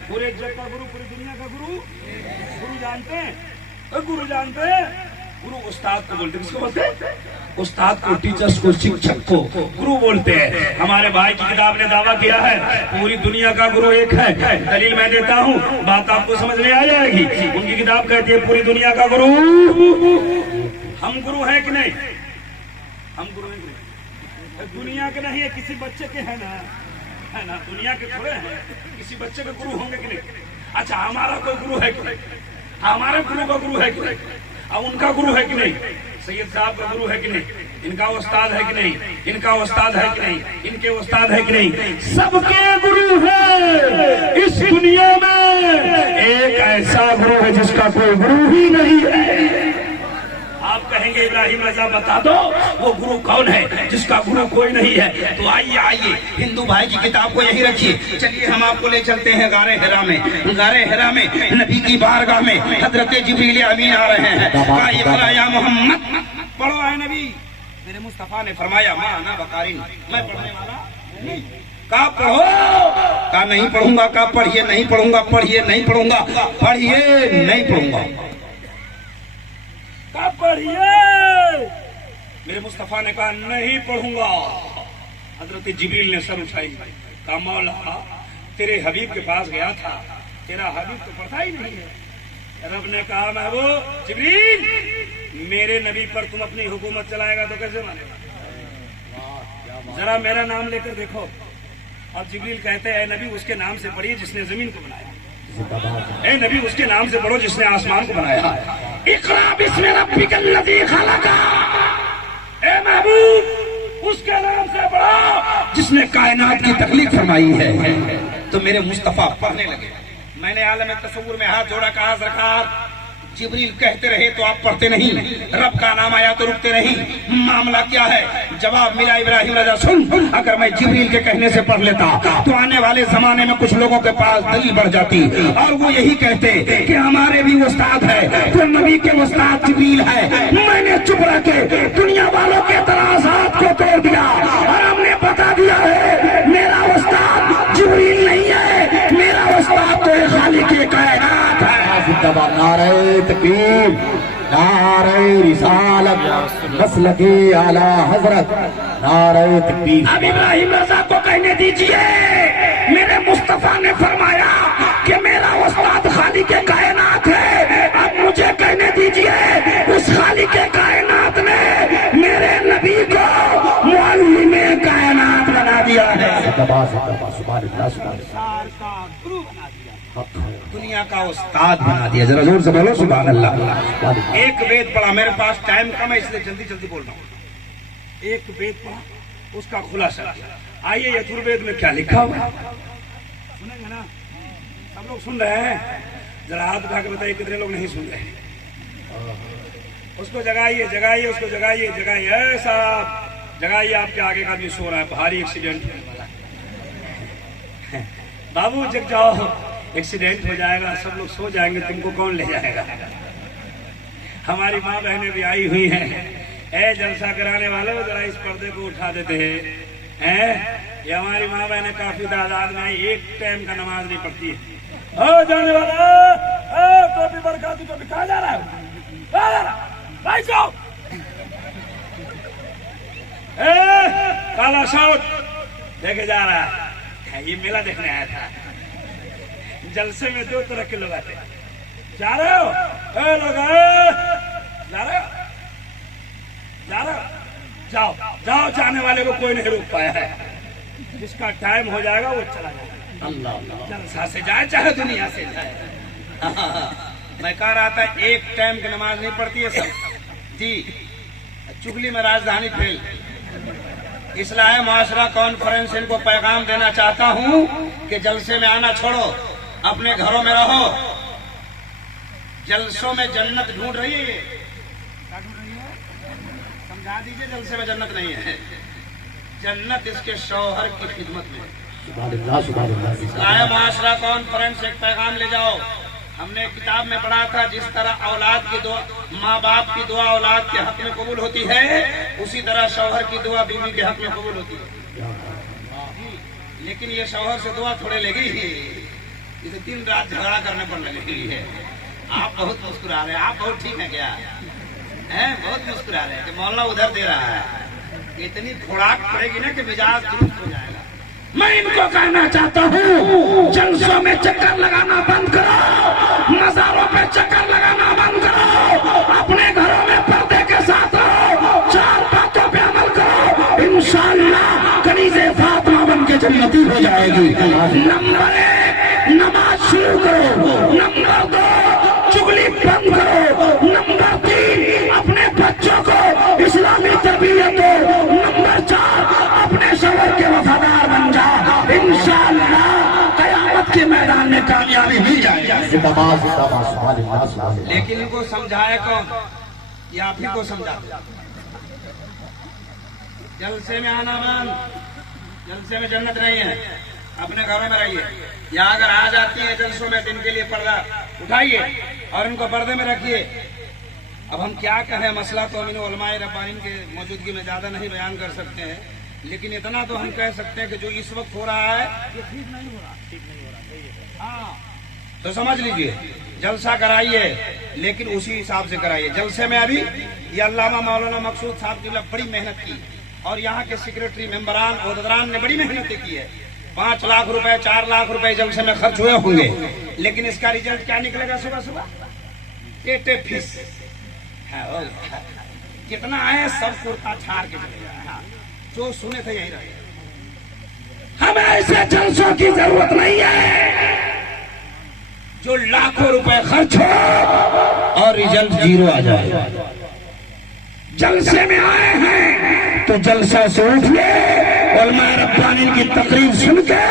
पूरे जग का गुरु, पूरी दुनिया का गुरु। गुरु जानते हैं? गुरु जानते हैं? गुरु उस्ताद को बोलते हैं। किसको बोलते हैं? उस्ताद को, टीचर्स को, शिक्षक को गुरु बोलते हैं। हमारे भाई की किताब ने दावा किया है पूरी दुनिया का गुरु एक है। दलील मैं देता हूँ, बात आपको समझ में आ जाएगी। उनकी किताब कहती है पूरी दुनिया का गुरु हम गुरु हैं कि नहीं? हम गुरु हैं कि नहीं? दुनिया के नहीं है, किसी बच्चे के है ना, है ना, दुनिया के थोड़े हैं, किसी बच्चे के गुरु होंगे कि नहीं? अच्छा, हमारा कोई गुरु है कि नहीं? हमारे गुरु का गुरु है कि नहीं? अब उनका गुरु है कि नहीं? सैयद साहब का गुरु है कि नहीं? इनका उस्ताद है कि नहीं? इनका उस्ताद है कि नहीं? इनके उस्ताद है कि नहीं? सबके गुरु है। इस दुनिया में एक ऐसा गुरु है जिसका कोई गुरु ही नहीं है। आप कहेंगे इब्राहिम रजा बता दो वो गुरु कौन है जिसका गुरु कोई नहीं है? तो आइए आइए, हिंदू भाई की किताब को यही रखिए। चलिए हम आपको ले चलते हैं गारे हिरा में। गारे हिरा में नबी की बारगाह में हजरत जिब्रील अमीन आ रहे हैं। या मोहम्मद पढ़ो आए नबी। मेरे मुस्तफा ने फरमाया मां ना बकारी, मैं पढ़ने वाला नहीं। का पढ़ो? का नहीं पढ़ूंगा। का पढ़िए नहीं पढ़ूंगा। पढ़िए नहीं पढ़ूंगा। पढ़िए नहीं पढ़ूंगा। का पढ़िए? मेरे मुस्तफा ने कहा नहीं पढ़ूंगा। हजरत जिब्रील ने सर उठाई, कहा मौला तेरे हबीब के पास गया था, तेरा हबीब तो पढ़ता ही नहीं है। रब ने कहा महबूब जिब्रील मेरे नबी पर तुम अपनी हुकूमत चलाएगा तो कैसे मानेगा? जरा मेरा नाम लेकर देखो। और जिब्रील कहते हैं नबी उसके नाम से पढ़िए जिसने जमीन को बनाया। ए नबी उसके नाम से पढ़ो जिसने आसमान को बनाया। इक़रा बिस्मि रब्बिकल लज़ी खलक़ा। ए महबूब उसके नाम से पढ़ो जिसने कायनात की तख्लीक फरमाई है। तो मेरे मुस्तफा पढ़ने लगे। मैंने आलम तसव्वुर में हाथ जोड़ा, कहा सरकार जिब्रील कहते रहे तो आप पढ़ते नहीं, रब का नाम आया तो रुकते नहीं, मामला क्या है? जवाब मिला इब्राहिम रजा सुन, अगर मैं जिब्रील के कहने से पढ़ लेता तो आने वाले जमाने में कुछ लोगों के पास दलील बढ़ जाती और वो यही कहते कि हमारे भी उस्ताद है, तो नबी के उस्ताद जिब्रील है। मैंने चुप रह के दुनिया वालों के तरासात को तोड़ दिया और हमने बता दिया है मेरा उस्ताद जिब्रील नहीं है, मेरा उस्ताद तो खालिक कायनात है। नारे तकबीर, नारे रिसालत, मसलके आला हजरत, नारे तकबीर। अब इब्राहिम रजा को कहने दीजिए मेरे मुस्तफा ने फरमाया कि मेरा उस्ताद खालिक कायनात है। अब मुझे कहने दीजिए उस खालिक कायनात ने मेरे नबी को मुअल्लिमे कायनात बना दिया है। दुनिया का उस्ताद बना दिया। जरा जोर से बोलो सुभान अल्लाह। एक वेद पढ़ा, मेरे पास टाइम कम है इसलिए जल्दी जल्दी बोल रहा हूँ। एक वेद पढ़ा, उसका खुलासा। आइए यजुर्वेद में क्या लिखा हुआ है सुनेंगे ना? सब लोग सुन रहे हैं? जरा हाथ उठा के बताइए कितने लोग नहीं सुन रहे हैं। उसको जगाइए, जगाइए, उसको जगाइए, जगाइए। ऐसा जगाइए, आपके आगे का आदमी सो रहा है, भारी एक्सीडेंट होने वाला है। बाबू जग जाओ, एक्सीडेंट हो जाएगा, सब लोग सो जाएंगे, तुमको कौन ले जाएगा? हमारी माँ बहनें भी आई हुई हैं। ए जलसा कराने वाले जरा इस पर्दे को उठा देते हैं। ये हमारी माँ बहनें काफी तादाद में आई, एक टाइम का नमाज नहीं पढ़ती है। ओ जाने वाला, टोपी बरखा तू टोपी कहाँ जा रहा है? भाई जाओ। काला शर्ट लेके जा रहा है, ये मेला देखने आया था। जलसे में 2 तरह के लोग आते। जा रहे हो? लोग जा रहे हो? जा रहे हो? जाओ जाओ, जाने वाले को कोई नहीं रोक पाया है। जिसका टाइम हो जाएगा वो चला जाएगा। अल्लाह जलसा से जाए चाहे दुनिया से जाए। मैं कह रहा था एक टाइम की नमाज नहीं पढ़ती है सब जी। चुगली में राजधानी फेल। इस्लाह माशरा कॉन्फ्रेंस इनको पैगाम देना चाहता हूँ कि जलसे में आना छोड़ो, अपने घरों में रहो। जलसों में जन्नत ढूंढ रही है। ये क्या ढूंढ रही है? समझा दीजिए, जलसे में जन्नत नहीं है। जन्नत इसके शौहर की खिदमत में। इस्लाह माशरा कॉन्फ्रेंस एक पैगाम ले जाओ। हमने किताब में पढ़ा था जिस तरह औलाद की दुआ, माँ बाप की दुआ औलाद के हक में कबूल होती है, उसी तरह शौहर की दुआ बीवी के हक में कबूल होती है। लेकिन ये शौहर से दुआ थोड़े लेगी, इसे दिन रात झगड़ा करने पर लगी है। आप बहुत मुस्कुरा रहे हैं, आप बहुत ठीक है क्या? हैं बहुत मुस्कुरा रहे हैं कि मौलाना उधर दे रहा है। इतनी खुराक पड़ेगी ना कि मिजाज दुरुस्त हो जाएगा। मैं इनको कहना चाहता हूँ, जलसों में चक्कर लगाना बंद करो, मज़ारों पे चक्कर लगाना बंद करो, अपने घरों में पर्दे के साथ रहो, 4 बातों पे अमल करो, इंशाअल्लाह कनीज़े फातिमा बन के जन्नती हो जाएगी। नंबर 1 नमाज शुरू करो, नंबर 2 चुगली बंद करो, नंबर 3 अपने बच्चों को इस्लामी तरबियत दो, नंबर 4 अपने शौहर के वफादार बन जाओ, इंशाअल्लाह क़यामत के मैदान में कामयाबी मिल जाएगी। जिंदाबाद जिंदाबाद सुभान अल्लाह सुभान अल्लाह। लेकिन इनको समझाए कौन? ये आप ही को समझा। जलसे में आना बंद, जलसे में जन्नत नहीं है, अपने घरों में रहिए। या अगर आ जाती है जलसों में, दिन के लिए पर्दा उठाइए और इनको पर्दे में रखिए। अब हम क्या कहें, मसला तो अमीन उलमाए रब्बानी के मौजूदगी में ज्यादा नहीं बयान कर सकते हैं, लेकिन इतना तो हम कह सकते हैं कि जो इस वक्त हो रहा है ये ठीक नहीं हो रहा। हाँ, तो समझ लीजिए, जलसा कराइए लेकिन उसी हिसाब से कराइए। जलसे में अभी ये अल्लामा मौलाना मकसूद साहब की बड़ी मेहनत की और यहाँ के सेक्रेटरी मेंबरान ओहदेदारान ने बड़ी मेहनत की है। 5 लाख रुपए 4 लाख रुपए जलसे में खर्च हुए होंगे, लेकिन इसका रिजल्ट क्या निकलेगा? सुबह सुबह एटे फीस कितना आए, सब कुर्ता छाड़ के चलेगा। जो सुने थे यही रहे। हमें ऐसे जलसों की जरूरत नहीं है जो लाखों रुपए खर्च हो और रिजल्ट 0 आ जाए। जलसे में आए हैं तो जलसा से उठिए, उलमाए रब्बानी की तकरीर सुन के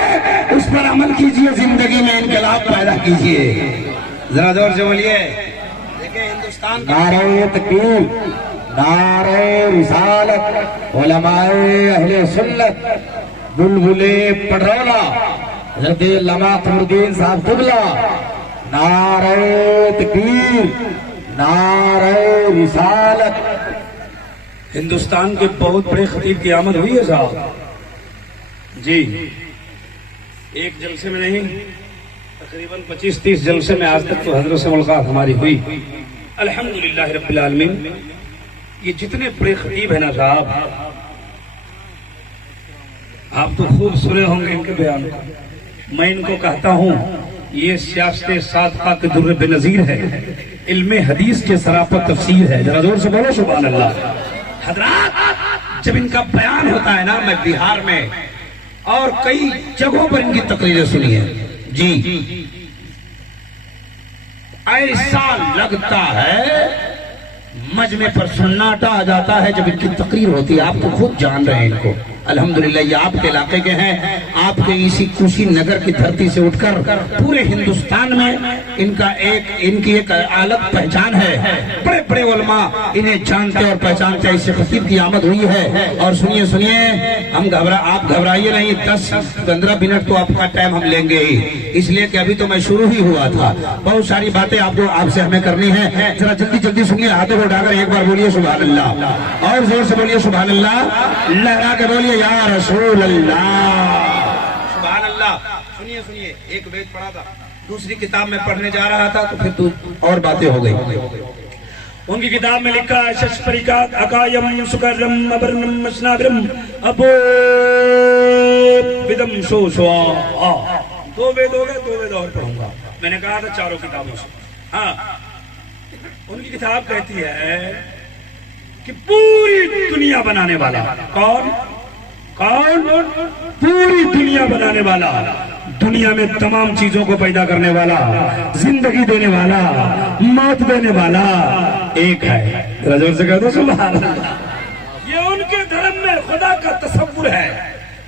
उस पर अमल कीजिए, जिंदगी में इनकलाब पैदा कीजिए। जरा जोर से बोलिए। देखिए हिंदुस्तान का नारे तकबीर, नारे रिसालत, उलमाए अहले सुन्नत, बुलबुले पटरौला, हज़रत अल्लामा क़मरुद्दीन साहब क़िबला, नारे तकबीर, नारे रिसालत। हिंदुस्तान के बहुत बड़े खतीब की आमद हुई है साहब जी। एक जलसे में नहीं, तकरीबन 25-30 जलसे में आज तक तो हजरत से मुलाकात हमारी हुई। अल्हम्दुलिल्लाह रब्बिल आलमीन। ये जितने बड़े खतीब है ना साहब, आप तो खूब सुने होंगे इनके बयान को। मैं इनको कहता हूँ ये सियासत सादका के दुर्र बेनज़ीर है, इल्मे हदीस के सरापा तफसीर है। जरा जोर से बोलो सुभान अल्लाह। हजरात, जब इनका बयान होता है ना, मैं बिहार में और कई जगहों पर इनकी तकरीरें सुनी है जी, ऐसा लगता है मजमे पर सन्नाटा आ जाता है जब इनकी तकरीर होती है। आप तो खुद जान रहे हैं इनको। अल्हम्दुलिल्लाह ये आपके इलाके के हैं, आपके इसी कुशीनगर की धरती से उठकर पूरे हिंदुस्तान में इनकी एक अलग पहचान है। बड़े बड़े उलमा इन्हें जानते और पहचानते, इससे खतीब की आमद हुई है। और सुनिए सुनिए, आप घबराइए नहीं, 10-15 मिनट तो आपका टाइम हम लेंगे ही, इसलिए कि अभी तो मैं शुरू ही हुआ था। बहुत सारी बातें आपसे हमें करनी है। जरा जल्दी जल्दी सुनिए, हाथों को उठाकर एक बार बोलिए सुभान अल्लाह, और जोर से बोलिए सुभान अल्लाह, लहरा के बोलिए या रसूल अल्लाह, सुभान अल्लाह। सुनिए सुनिए, एक बेत पढ़ा था, दूसरी किताब में पढ़ने जा रहा था तो फिर और बातें हो गई। उनकी किताब में लिखा है शशपरिकात अकायम सुकरम अबरनम मसनाबरम अबो विदम सोसवा। 2 वेद हो गए, 2 वेद और पढ़ूंगा। मैंने कहा था 4 किताबों से। हाँ, उनकी किताब कहती है कि पूरी दुनिया बनाने वाला कौन? पूरी दुनिया बनाने वाला, दुनिया में तमाम चीजों को पैदा करने वाला, जिंदगी देने वाला, मौत देने वाला एक है। जोर से कह दो सुभान अल्लाह। ये उनके धर्म में खुदा का तसव्वुर है।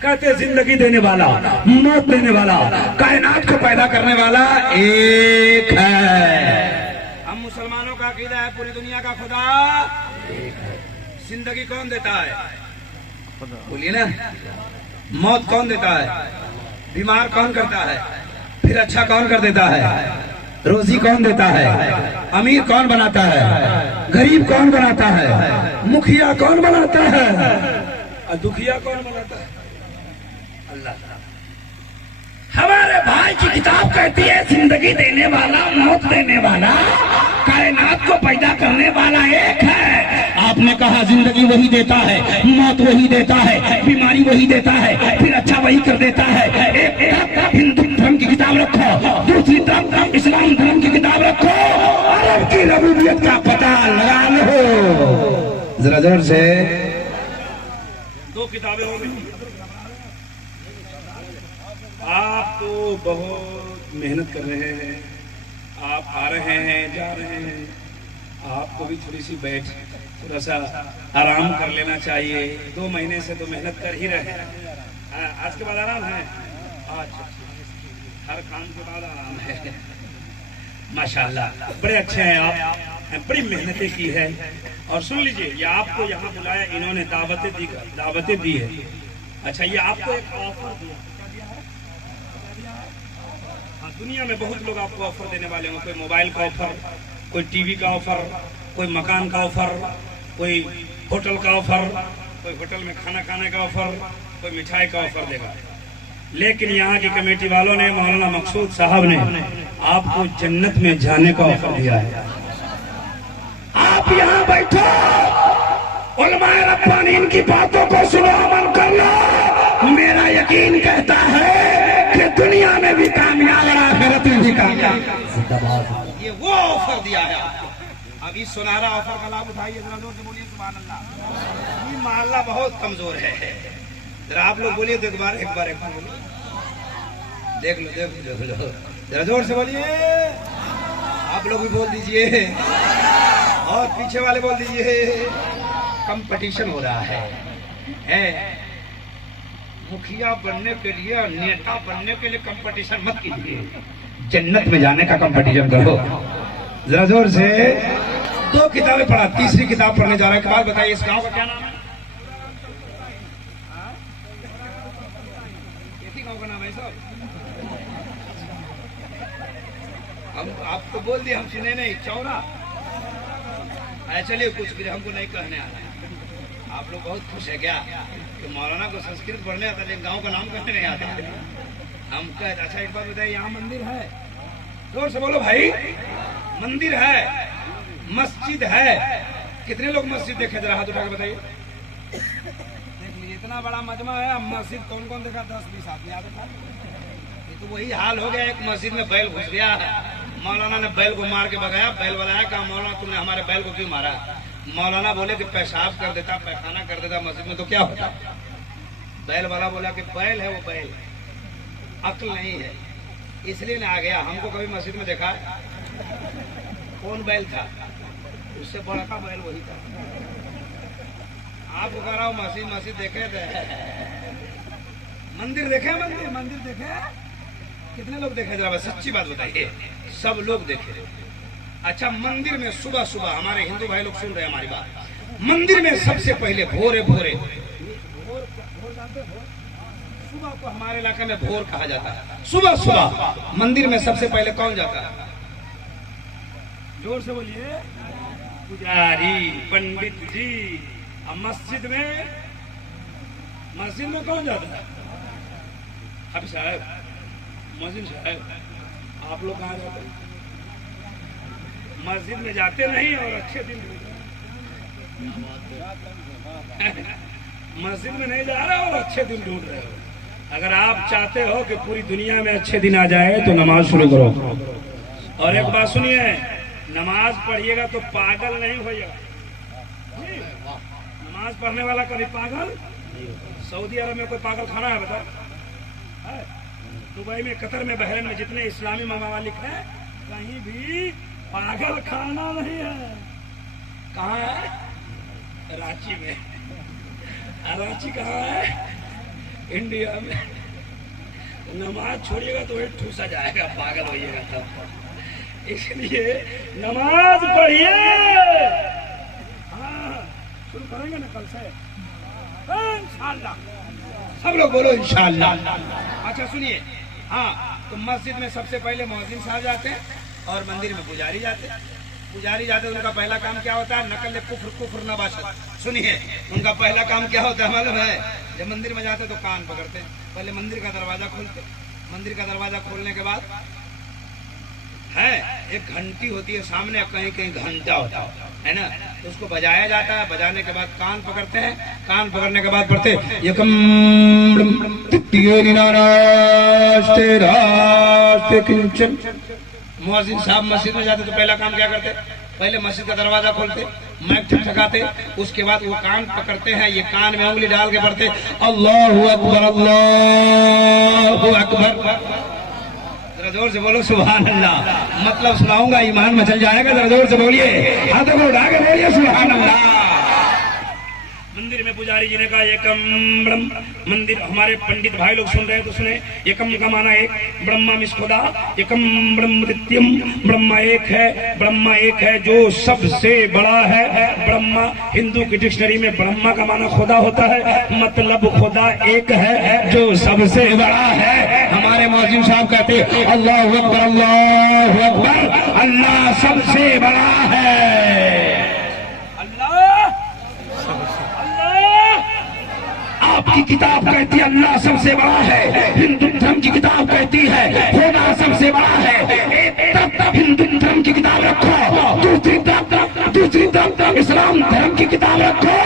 कहते जिंदगी देने वाला, मौत देने वाला, कायनात को पैदा करने वाला एक है। हम मुसलमानों का अकीदा है पूरी दुनिया का खुदा एक है। जिंदगी कौन देता है? बोलिए ना। मौत कौन देता है? बीमार कौन करता है? फिर अच्छा कौन कर देता है? रोजी कौन देता है? अमीर कौन बनाता है? गरीब कौन बनाता है? मुखिया कौन बनाता है? और दुखिया कौन बनाता है? अल्लाह। हमारे भाई की किताब कहती है जिंदगी देने वाला, मौत देने वाला, कायनात को पैदा करने वाला एक है। आपने कहा जिंदगी वही देता है, मौत वही देता है, बीमारी वही देता है, फिर अच्छा वही कर देता है। एक तरफ हिंदू धर्म की किताब रखो, दूसरी तरफ इस्लाम धर्म की किताब रखो, अरब की रबूबियत का पता लगा लो। जरा जोर से। दो किताबें हो गई। आप तो बहुत मेहनत कर रहे हैं, आप आ रहे हैं, जा रहे हैं, आपको भी थोड़ी सी बैठ थोड़ा सा आराम कर लेना चाहिए। 2 महीने से तो मेहनत कर ही रहे हैं। आज के बाद आराम है, आज हर काम के बाद आराम है। माशाल्लाह बड़े अच्छे हैं आप, बड़ी मेहनतें की है। और सुन लीजिए, ये आपको यहाँ बुलाया, इन्होंने दावतें दी है। अच्छा, ये आपको एक ऑफर दिया। हाँ, दुनिया में बहुत लोग आपको ऑफर देने वाले हों। कोई मोबाइल का ऑफर, कोई टीवी का ऑफर, कोई मकान का ऑफर, कोई होटल का ऑफर, कोई होटल में खाना खाने का ऑफर, कोई मिठाई का ऑफर देगा। लेकिन यहाँ की कमेटी वालों ने, मौलाना मकसूद साहब ने आपको जन्नत में जाने का ऑफर दिया है। आप यहाँ बैठो, उलमाए रब्बानी इनकी बातों को सुनो, अमल कर लो। मेरा यकीन कहता है कि दुनिया में भी कामयाब और आखिरत में भी कामयाब। ये वो ऑफर दिया है आपको। अब इस सुनहरा ऑफर का लाभ उठाइए। जरा जोर से बोलिए सुभान अल्लाह। ये मोहल्ला बहुत कमजोर है। जरा आप लोग बोलिए तो एक बार बोलो। देख लो। जरा जोर से बोलिए। आप लोग भी बोल दीजिए और पीछे वाले बोल दीजिए। कंपटीशन हो रहा है। मुखिया बनने के लिए, नेता बनने के लिए कंपटीशन मत कीजिए, जन्नत में जाने का कंपटीशन करो। जरा जोर से। 2 किताबें पढ़ा, तीसरी किताब पढ़ने जा रहा है। एक बात बताइए, इस गांव का क्या नाम है? इसी गांव का नाम है साहब? हम आपको बोल दिया, हम सुने नहीं। चौरा। चलिए, कुछ भी हमको नहीं कहने आ रहा है। आप लोग बहुत खुश है क्या कि मौलाना को संस्कृत पढ़ने आता, लेकिन गांव का नाम कहने नहीं आता? हम कह, अच्छा एक बात बताइए, यहाँ मंदिर है? जोर से बोलो भाई। मंदिर है, मस्जिद है। कितने लोग मस्जिद देखे? जरा हाथ उठा के बताइए। देख लीजिए, इतना बड़ा मजमा है। मस्जिद कौन कौन देखा? 10-20 आदमी। ये तो वही हाल हो गया। एक मस्जिद में बैल घुस गया, मौलाना ने बैल को मार के भगाया। बैल वाला है, कहा मौलाना तुमने हमारे बैल को क्यों मारा? मौलाना बोले कि पेशाब कर देता, पैखाना कर देता मस्जिद में तो क्या होता? बैल वाला बोला कि बैल है वो बैल, अक्ल नहीं है, इसलिए ना आ गया। हमको कभी मस्जिद में देखा है? कौन बैल था? उससे बड़ा का बैल वही था। आपको कह रहा हूँ मस्जिद देखे थे, मंदिर देखे? मंदिर देखे? कितने लोग देखे? जरा सच्ची बात बताइए। सब लोग देखे। अच्छा, मंदिर में सुबह सुबह, हमारे हिंदू भाई लोग सुन रहे हैं हमारी बात, मंदिर में सबसे पहले भोरे सुबह को हमारे इलाके में भोर कहा जाता है। सुबह मंदिर में सबसे पहले कौन जाता है? जोर से बोलिए। पुजारी, पंडित जी। अब मस्जिद में कौन जाता है? अब साहब, मस्जिद साहब, आप लोग कहाँ जाते हैं? मस्जिद में जाते नहीं और अच्छे दिन मस्जिद में नहीं जा रहे हो और अच्छे दिन ढूंढ रहे हो। अगर आप चाहते हो कि पूरी दुनिया में अच्छे दिन आ जाए तो नमाज शुरू करो। और एक बात सुनिए, नमाज पढ़िएगा तो पागल नहीं होइएगा। नमाज पढ़ने वाला कभी पागल? सऊदी अरब में कोई पागल खाना है बताओ? दुबई में, कतर में, बहरीन में जितने इस्लामी ममालिक हैं, कहीं भी पागल खाना नहीं है। कहाँ है? रांची में। रांची कहाँ है? इंडिया में। नमाज छोड़िएगा तो वही ठूसा जाएगा, पागल होइएगा तब। इसलिए नमाज पढ़िए। हाँ, शुरू करेंगे ना कल से इंशाअल्लाह। सब लोग बोलो इंशाअल्लाह। अच्छा सुनिए, हाँ, तो मस्जिद में सबसे पहले मुअज्जिन साहब जाते हैं और मंदिर में पुजारी जाते हैं। उनका पहला काम क्या होता है? नकल कुफ्र नबाशत। सुनिए, उनका पहला काम क्या होता है मालूम है? जब मंदिर में जाते तो कान पकड़ते हैं, पहले मंदिर का दरवाजा खोलते। मंदिर का दरवाजा खोलने के बाद है एक घंटी होती है सामने, कहीं कहीं घंटा होता है। है ना, तो उसको बजाया जाता है। बजाने के बाद कान पकड़ते हैं, कान पकड़ने के बाद पढ़ते यकम किंचन। मुअज्जिन साहब मस्जिद में जाते तो पहला काम क्या करते? पहले मस्जिद का दरवाजा खोलते, माइक ठकठकाते, उसके बाद वो कान पकड़ते हैं, ये कान में उंगली डाल के पढ़ते अल्लाहु अकबर अल्लाहु अकबर। जरा जोर से बोलो सुभान अल्लाह। मतलब सुनाऊंगा, ईमान में चल जाएगा। जरा जोर से बोलिए, हाथों को उठा के बोलिए सुभान अल्लाह। मंदिर में पुजारी जी ने कहा एकम ब्रह्म। मंदिर हमारे पंडित भाई लोग सुन रहे हैं तो सुने। एकम का माना एक, ब्रह्मा मिस खुदा, एकम ब्रह्म द्वितीयम, ब्रह्मा एक है, ब्रह्मा एक है जो सबसे बड़ा है। ब्रह्मा हिंदू की डिक्शनरी में ब्रह्मा का माना खुदा होता है, मतलब खुदा एक है जो सबसे बड़ा है। हमारे मुअज्जिन साहब कहते अल्लाहु अकबर अल्लाहु अकबर, अल्लाह सबसे बड़ा है। आपकी किताब कहती है अल्लाह सबसे बड़ा है, हिंदू धर्म की किताब कहती है खुदा सबसे बड़ा है। एक तरफ हिंदू धर्म की किताब रखो, दूसरी तरफ इस्लाम धर्म की किताब रखो,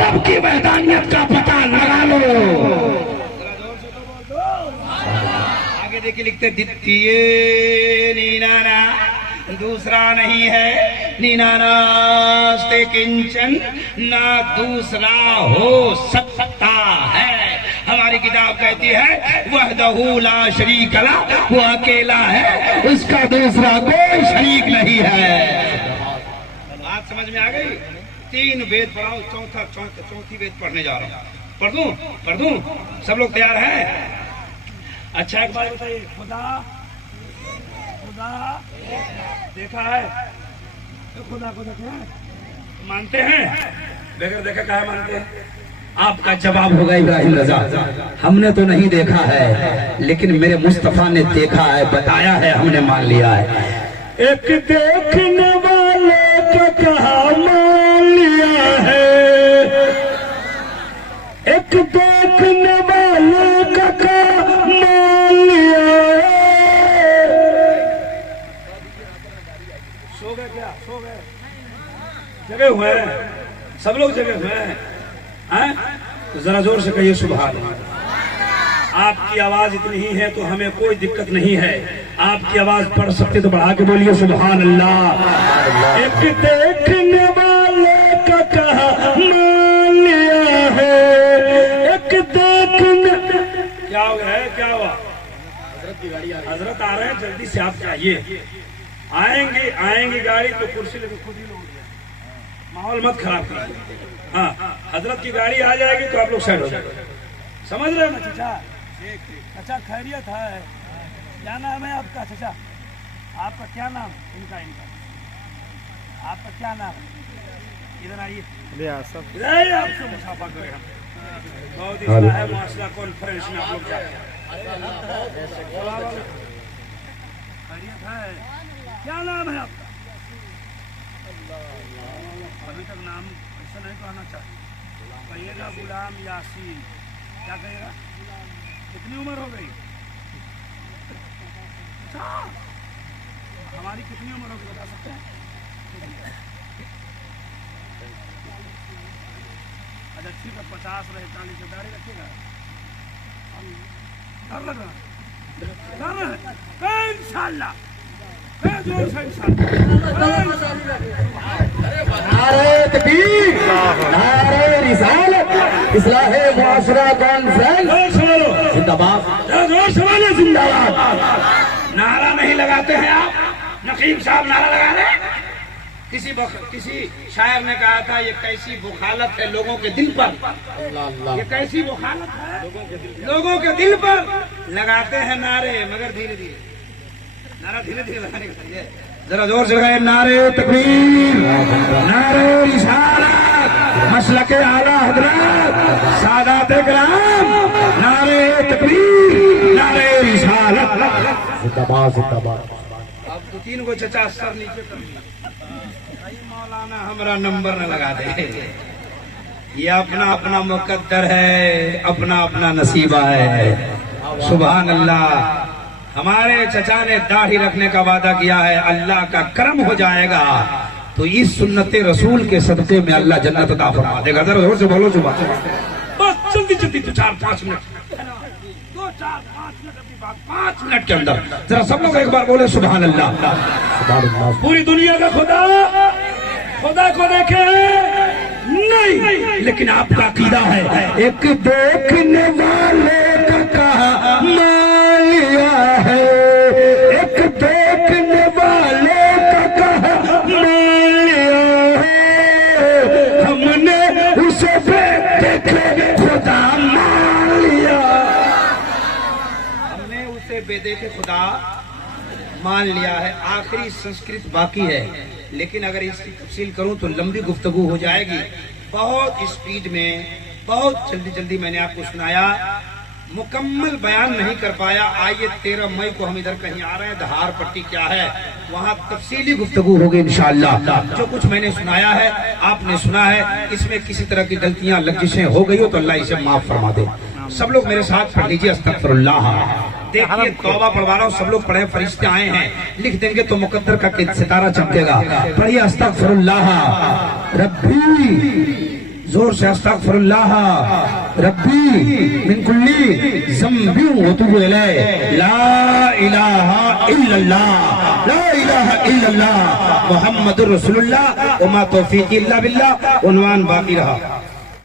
रब की वहदानियत का पता लगा लो। आगे देखिए लिखते द्वितीय नीनाना, दूसरा नहीं है, नीनानास्ते किंचन, ना दूसरा हो सकता है। हमारी किताब कहती है वहदहू ला शरीक ला, वो अकेला है, उसका दूसरा कोई शरीक नहीं है। बात समझ में आ गई? 3 वेद पढ़ाओ, चौथी वेद पढ़ने जा रहा हूँ। पढ़ दूं? सब लोग तैयार हैं? अच्छा एक बात बताइए, खुदा देखा है तो खुदा को देखा है मानते हैं? बगैर देखा कहा मानते हैं? आपका जवाब होगा इब्राहिम रजा, हमने तो नहीं देखा है, लेकिन मेरे मुस्तफा ने देखा है, बताया है, हमने मान लिया है। एक देखने वाले का कहा मान लिया है, एक देखने वाले का कहा मान लिया है। सो गए क्या? सो गए? जगे हुए हैं सब लोग, जगे हुए हैं। तो जरा जोर से कहिए सुभान अल्लाह। आपकी आवाज इतनी ही है तो हमें कोई दिक्कत नहीं है। आपकी आवाज पढ़ सकते तो बढ़ा के बोलिए सुभान अल्लाह। एक देखने वाले का कहा मान लिया है, एक देखने। क्या हो गया है? क्या हुआ? हजरत आ रहे हैं, जल्दी से आप जाइए। आएंगे गाड़ी तो कुर्सी लेकर खुद ही लोग, माहौल मत खराब कीजिए। हाँ, हजरत की गाड़ी आ जाएगी तो आप लोग साइड हो जाएंगे। समझ रहे हैं ना चाचा? चाचा खैरियत है? क्या नाम है आपका चाचा? आपका क्या नाम? इनका आपका क्या नाम? इधर आइए, इधर आपसे मुसाफा करें हम। बहुत है माशरा कॉन्फ्रेंस में आप लोग जाए। खैरियत है? क्या नाम है आपका? अभी तक नाम ऐसा नहीं कहना चाहिए, कहिएगा गुलाम यासीन। क्या कहेगा? कितनी उम्र हो गई? अच्छा, हमारी कितनी उम्र होगी बता सकते हैं? अच्छा ठीक है, 50 रहे, 40 दाढ़ी रखिएगा। डर लग रहा है इंशाल्लाह। नारे तकबीर, नारे रिसालत, इस्लाहे मुआशरा कॉन्फ्रेंस जिंदाबाद, जिंदाबाद। नारा नहीं लगाते हैं आप? नकीम साहब नारा लगा रहे हैं। किसी शायर ने कहा था ये कैसी बुखालत है लोगों के दिल पर, ये कैसी बुखालत है लोगों के दिल पर। लगाते हैं नारे मगर धीरे धीरे, नारा धीरे धीरे लगाने का चाहिए। जरा जोर से लगाए नारे तकबीर, नारे रिसालत, मसलके आला हजरत सादात इकराम, नारे तकबीर, नारे रिसालत, जिंदाबाद जिंदाबाद। अब तो 3 को चचा सर नीचे कर दिया। मौलाना हमारा नंबर न लगा दे, ये अपना अपना मुकद्दर है, अपना अपना नसीबा है। सुभान अल्लाह। हमारे चचा ने दाढ़ी रखने का वादा किया है, अल्लाह का करम हो जाएगा। तो इस सुन्नत रसूल के सदक़े में अल्लाह जन्नत अता फरमा देगा। जरा जोर से बोलो सुभान अल्लाह। बस जल्दी जल्दी 2-4-5 मिनट, 2-4-5 मिनट अपनी बात 5 मिनट के अंदर जरा सब लोग एक बार बोले सुभान अल्लाह। सुभान अल्लाह। पूरी दुनिया का खुदा को देखे नहीं, लेकिन आपका अकीदा है एक देखने वाले का कहा मान लिया है, एक देखने वाले का कहा मान लिया है, हमने उसे देखे खुदा मान लिया। हमने उसे बेदेखे खुदा मान लिया है। आखिरी संस्कृत बाकी है, लेकिन अगर इसकी तफसील करूं तो लंबी गुफ्तगू हो जाएगी। बहुत स्पीड में, बहुत जल्दी जल्दी मैंने आपको सुनाया, मुकम्मल बयान नहीं कर पाया। आइए 13 मई को हम इधर कहीं आ रहे हैं, धार पट्टी क्या है, वहाँ तफसीली गुफ्तगू होगी इंशाअल्लाह। जो कुछ मैंने सुनाया है, आपने सुना है, इसमें किसी तरह की गलतियां लफ्ज़ें हो गई हो तो अल्लाह इसे माफ फरमा दे। सब लोग मेरे साथ पढ़ लीजिए अस्तगफिरुल्लाह। देखिए तौबा पढ़वा रहा हूँ, सब लोग पढ़े, फरिश्ते आए हैं, लिख देंगे तो मुकद्दर का सितारा चमकेगा। पढ़िए अस्तगफिरुल्लाह रब्बी, जोर से अस्तगफिरुल्लाह रब्बी मिन कुल्ली ज़ंबि व तुबु इलैह, ला इलाहा इल्लल्लाह, ला इलाहा इल्लल्लाह मुहम्मदुर रसूलुल्लाह व मा तौफीकी इल्ला बिल्लाह। उन्वान बाकी रहा।